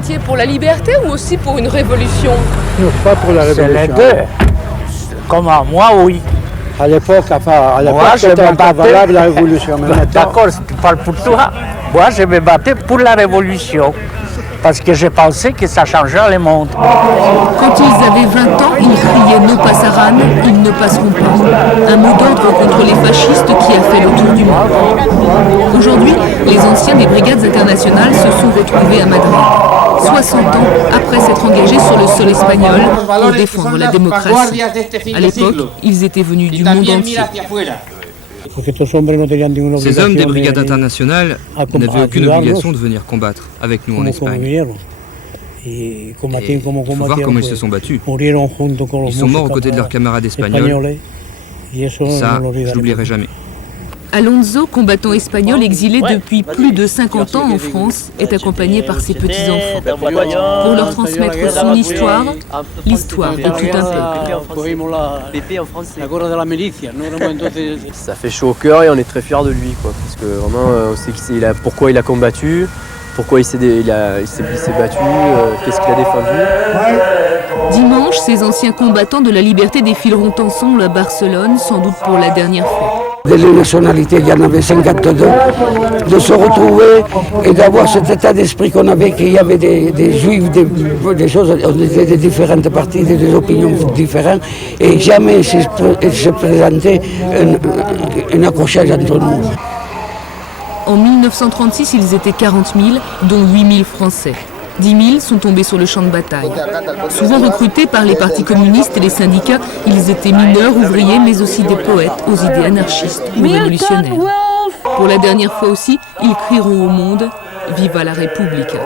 combattiez pour la liberté ou aussi pour une révolution? Non, pas pour la révolution. C'est les deux. Comme moi, oui. À l'époque, je c'était me encore battais. valable la révolution. Mais maintenant, D'accord, tu parles pour toi. Moi, je me battais pour la révolution. Parce que je pensais que ça changerait le monde. Quand ils avaient 20 ans, ils criaient « No pasaran », ils ne passeront pas. Un mot d'ordre contre les fascistes qui a fait le tour du monde. Aujourd'hui, les anciens des brigades internationales se sont retrouvés à Madrid. 60 ans après s'être engagés sur le sol espagnol pour défendre la démocratie. À l'époque, ils étaient venus du monde entier. Ces hommes des brigades internationales n'avaient aucune obligation de venir combattre avec nous en Espagne. Et faut voir comment ils se sont battus. Ils sont morts aux côtés de leurs camarades espagnols. Ça, je l'oublierai jamais. Alonso, combattant espagnol exilé depuis plus de 50 ans en France, est accompagné par ses petits-enfants. Pour leur transmettre son histoire, l'histoire de tout un peuple. Ça fait chaud au cœur et on est très fiers de lui, quoi, parce que vraiment on sait pourquoi il a combattu, pourquoi il s'est battu, qu'est-ce qu'il a défendu. Dimanche, ces anciens combattants de la liberté défileront ensemble à Barcelone, sans doute pour la dernière fois. De les nationalités, il y en avait 52, de se retrouver et d'avoir cet état d'esprit qu'on avait, qu'il y avait des juifs, des choses, on était de différentes parties, des opinions différentes, et jamais se présentait un accrochage entre nous. En 1936, ils étaient 40 000, dont 8 000 Français. 10 000 sont tombés sur le champ de bataille. Souvent recrutés par les partis communistes et les syndicats, ils étaient mineurs, ouvriers, mais aussi des poètes aux idées anarchistes ou révolutionnaires. Pour la dernière fois aussi, ils crieront au monde « Viva la Repubblica ».